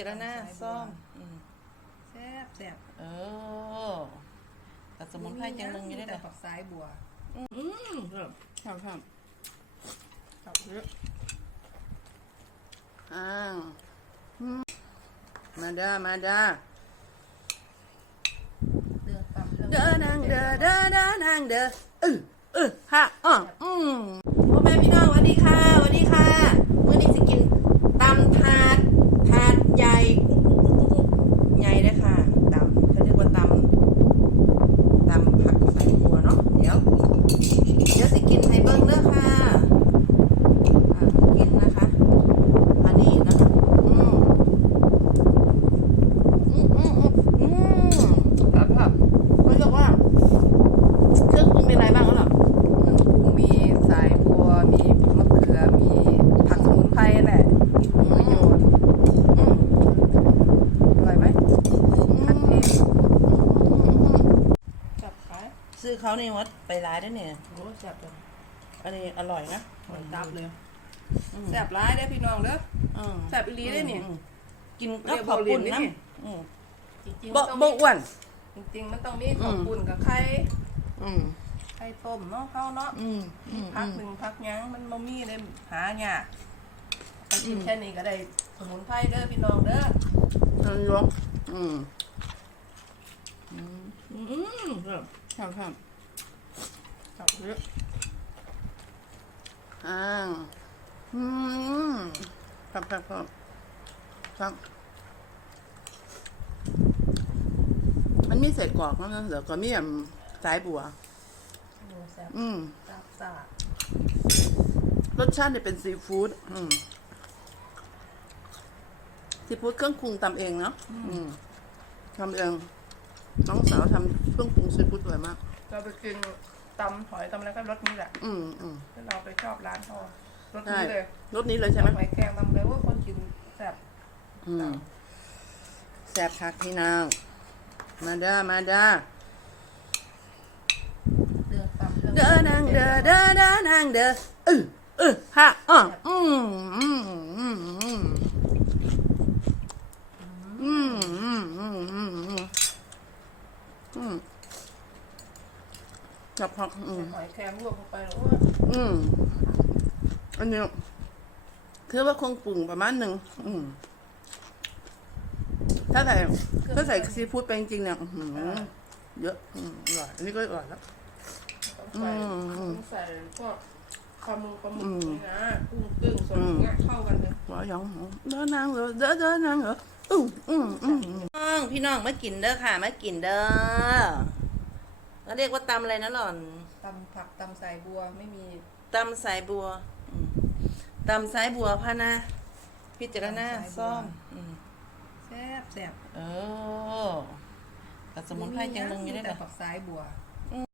จารณาซ่อมอืมแซ่บแซ่บเออแต่สมุนไพรจังหนึงอยู่ได้แต่เลยผักสายบัวอืมครับครับครับกับเยอะอ้าวอืมมาเด้อมาเด้อเดือดตำเดือดเด้อนางเด้อเด้อเด้อนางเด้อเออเออฮะอ่ออืมพ่อแม่พี่น้องสวัสดีค่ะสวัสดีค่ะมื้อนี้สิกินตำถาดถาดใหญ่ใหญ่เลยค่ะตำเขาเรียกว่าตำตำผักใส่บัวเนาะเดี๋ยว เดี๋ยวสิกินให้เบิ่งเด้อค่ะอะกินนะคะ อันนี้นะคะอืมอืมอืมอืมอืมครับครับเขาเรียกว่าเครื่องปรุงมีอะไรบ้างเหรอ เครื่องปรุงมีสายบัว มีมะเขือ มีผักสมุนไพรแหละมีประโยชน์ อืม อร่อยไหมผัดเองจับขาย ซื้อเขานี่วัดไปร้ายได้อเนี่ย โอ้แซ่บเลยอันนี้อร่อยนะหอยตับเลยอืมแซ่บร้ายได้อพี่น้องเด้ออืมแซ่บอีหลีได้อนี่อืมกินเรีกับยกข้าวปุ้นเบาลิ้นนะนี่อืมจริงๆบ่มันต้องบ่มีอ้วน จริงๆมันต้องมีข้าวปุ้นกับไข่อืมไข่ต้มเนาะข้าวเนาะอืมอืมพักหนึ่งพักหยังมันบ่มีเลยหายากไปกินแค่นี้ก็ได้สมุนไพรเด้อพี่น้องเด้อ อืมยกอืมอืม อืมครับครับครับครับเยอะอ่าอืมครับครับครับครับมันมีเศษกรอกนะเดี๋ยวก็มีอะสายบัวหมูแซ่บอืมซาบซ่ารสชาติเนี่ยเป็นซีฟู้ดอืมซีฟู้ดเครื่องปรุงตำเองเนาะอืมทำเอง น้องสาวทำเครื่องปรุงซีฟู้ดสวยมาก เราไปกินตำหอยตำอะไรก็รสนี้แหละอืมอืมที่เราไปชอบร้านเขารสใช่นี้เลยรสนี้เลยใช่ไหม หอยแครงตำเลยว่าคนกินแซ่บอืมแซ่บคักพี่นาง มาเด้อมาเด้อเดือดตำเด้อนางเด้อเด้อเด้อนางเด้อเออเออฮะอ่ออืมอืม จับผักอืมหอยแครงลวกลงไปแล้วว่าอืมอันนี้คือว่าคงปรุงประมาณหนึ่งอืมถ้าใส่ถ้าใส่ซีฟู้ดไปจริงๆเนี่ยอื้อหือเยอะอืมอร่อยอันนี้ก็อร่อยแล้ว ต้องใส่อืมอืมต้องใส่พวกปลาหมึกปลาหมึอืกมนี่นะกุ้งตึ้งสดอย่างเงี้ยเข้ากันเลยว่ายังเด้อนางเหรอเด้อเด้อนางเหรออืมอืมอืมน้องพี่น้องมากินเด้อค่ะ มากินเด้อ เขาเรียกว่าตำอะไรนะหล่อนตำผักตำสายบัวไม่มีตำสายบัวอืมตำสายบัวพะนะ พิจารณาซ่อมอืมแซ่บแซ่บเออแต่สมุนไพรจังหนึงอยู่ได้แต่เลยผักสายบัว